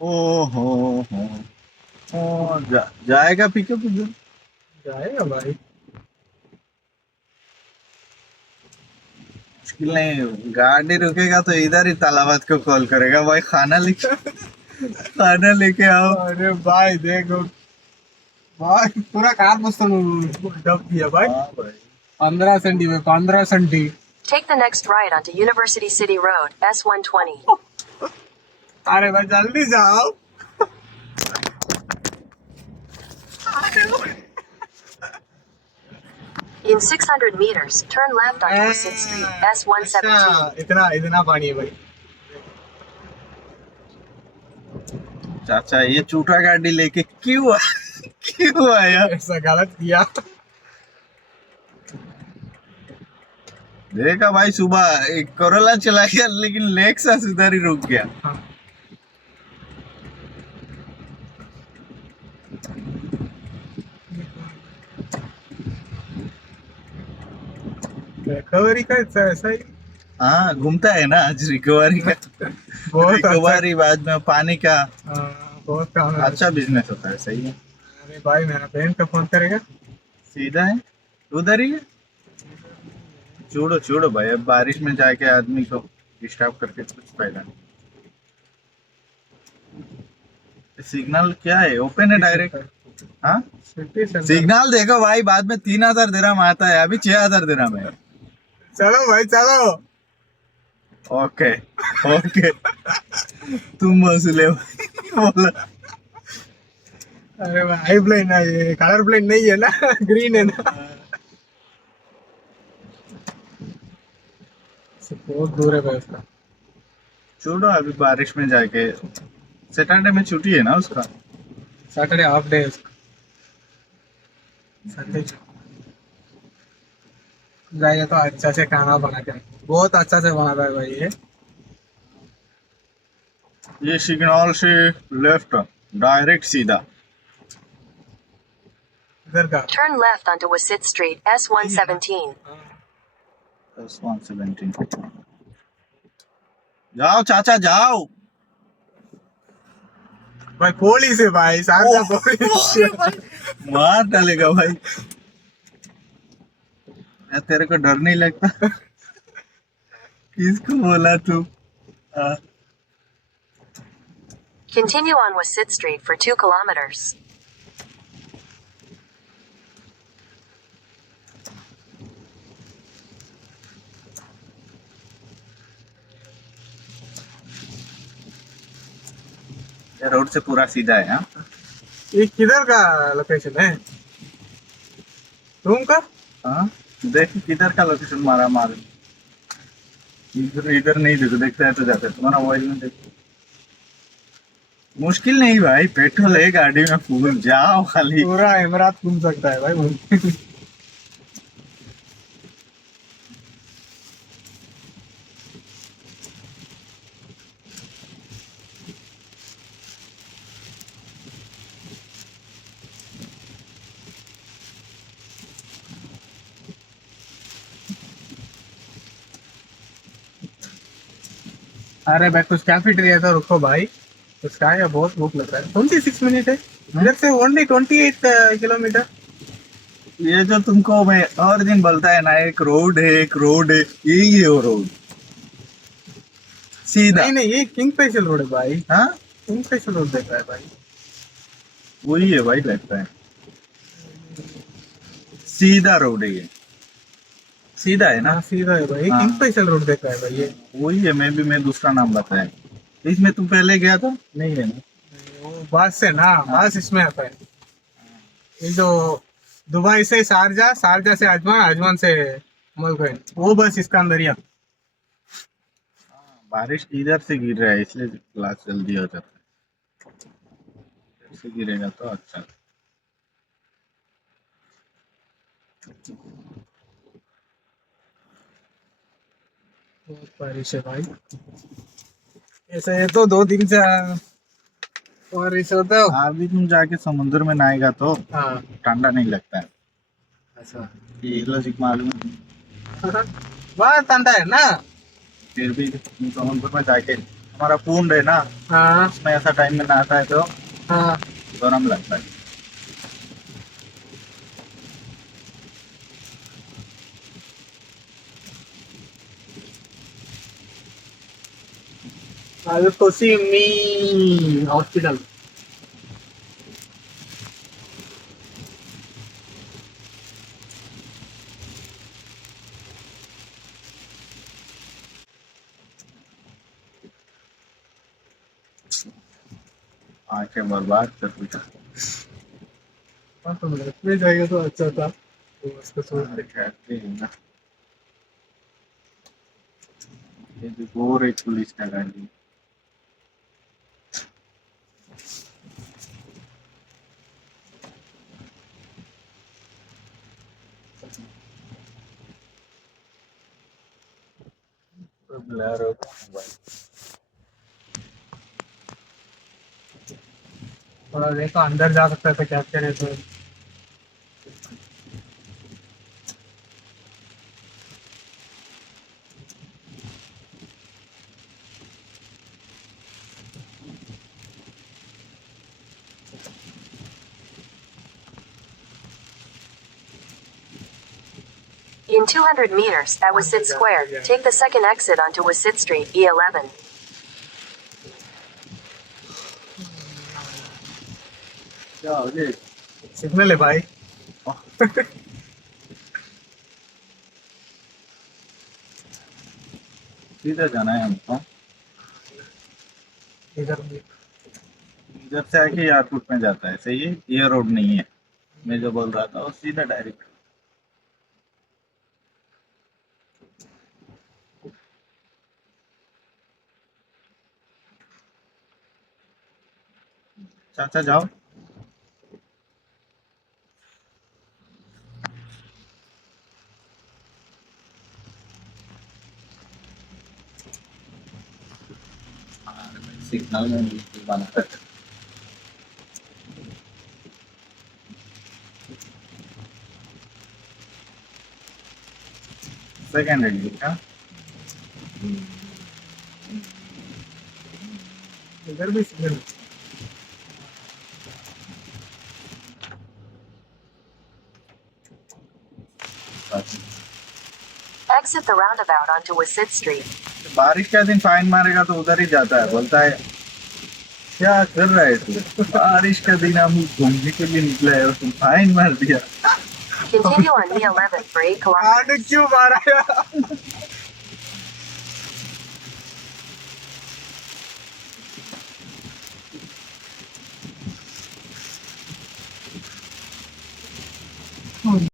ओ हो हो जाएगा पिकअप इधर। जाएगा भाई। मुश्किल नहीं, गाड़ी रुकेगा तो इधर ही तालाबाद को कॉल करेगा, भाई खाना लेके आओ। अरे भाई देखो भाई, पूरा कार मस्त डब दिया भाई। हाँ भाई। 15 सेंटी में 15 senti. Take the next right onto University City Road, S120. अरे भाई जल्दी जाओ। In 600 meters, turn left onto Wasit Street, S117. इतना इतना पानी है भाई। चाचा ये चूटा गाड़ी लेके क्यों आया? ऐसा गलत किया। देखा भाई, सुबह एक कोरोला चला गया लेकिन लेक्सस उधर ही रुक गया। रिकवरी का ऐसा ही। हाँ घूमता है ना आज रिकवरी का। बहुत रिकवरी बाद में पानी का बहुत काम है। अच्छा बिजनेस होता है, सही है। अरे भाई मेरा बहन का फोन करेगा। सीधा है, उधर ही है। छोड़ो छोड़ो भाई, अब बारिश में जाके आदमी को डिस्टर्ब करके कुछ फायदा नहीं। सिग्नल क्या है, ओपन है डायरेक्ट। हाँ सिग्नल देखो भाई, बाद में 3,000 दिरहम आता है, अभी 6,000 दिरहम है। चलो भाई चलो। ओके ओके तुम मौसले बोला। अरे भाई प्लेन है ये, कलर प्लेन नहीं है ना, ग्रीन है ना। बहुत दूर है भाई उसका। छोड़ो अभी बारिश में जाके, सैटरडे में छुट्टी है ना उसका। सैटरडे हाफ डे है उसका। संडे जाएगा तो अच्छा से खाना बना के, बहुत अच्छा से बनाता है भाई ये सिग्नल से लेफ्ट, डायरेक्ट सीधा इधर का। Turn left onto Wasit Street, S117. S117। जाओ चाचा जाओ। भाई पुलिस है भाई, शारजा पुलिस। मार डालेगा भाई। यार तेरे को डर नहीं लगता? किसको बोला तू? Continue on Wasit Street for 2 kilometers. Road से पूरा सीधा है। हाँ ये किधर का लोकेशन है रूम का? हाँ देख किधर का लोकेशन मारा मार। इधर इधर नहीं देखो, देखता है तो जाता है, तुम्हारा मोबाइल में देखो। मुश्किल नहीं भाई, पेट्रोल है गाड़ी में फुल, जाओ खाली। पूरा इमरात घूम सकता है भाई। अरे भाई कुछ कैफेटेरिया था, रुको भाई कुछ खाएगा, बहुत भूख लग रहा है। 26 मिनट है इधर से, ओनली 28 किलोमीटर। ये जो तुमको मैं हर दिन बोलता है ना, एक रोड है एक रोड है, यही है वो रोड सीधा। नहीं नहीं, ये किंग फेशल रोड है भाई। हाँ किंग फेशल रोड देख रहा है भाई। वही है भाई, लगता है सीधा रोड है ये, सीधा है ना। हाँ सीधा है भाई, हाँ। किंग फेशल रोड देख रहा है भाई ये। वही है, मैं दूसरा नाम बताया। इसमें तुम पहले गया था नहीं है ना? वो बस से ना, बस इसमें आता है। ये जो दुबई से शारजा, शारजा से अजमान, अजमान से मुल्क है, वो बस इसका अंदर ही आता बारिश इधर से गिर रहा है इसलिए क्लास जल्दी हो जाता है। इधर से गिरेगा तो अच्छा। है। बहुत बारिश है भाई, ऐसे है तो 2 दिन से बारिश होता है। अभी तुम जाके समुद्र में नहाएगा तो हाँ ठंडा नहीं लगता है। अच्छा। ये लॉजिक मालूम है? वहाँ ठंडा है ना। फिर भी तुम समुद्र में जाके हमारा कुंड है ना, हाँ उसमें ऐसा टाइम में नहाता है तो हाँ। गरम लगता है। அது கொசிமி ஹாஸ்பிட்டல். आंखें बर्बाद कर दिया। इसमें जाएगा तो अच्छा था, तो उसको सोचते. कहते हैं ना, ये जो गोर एक पुलिस का गाड़ी। ब्लर हो गया मोबाइल। थोड़ा देखो अंदर जा सकता था कैप्चर है तो. In 200 meters, at Wasit Square, take the second exit onto Wasit Street, E11. क्या हो गया? सिग्नल है भाई. सीधा जाना है हमको। इधर भी. इधर से आके एयरपोर्ट में जाता है, सही है। ये रोड नहीं है, मैं जो बोल रहा था वो सीधा डायरेक्ट। चाचा जाओ। सिग्नल में बना है। सेकंड हैंड क्या? इधर भी signal. Exit the roundabout onto Wasit Street. बारिश का दिन फाइन मारेगा तो उधर ही जाता है, बोलता है क्या कर रहा है तू, बारिश का दिन हम घूमने के लिए निकला है और तुम फाइन मार दिया। Continue on E11 for 8 kilometers. आने क्यों मारा यार.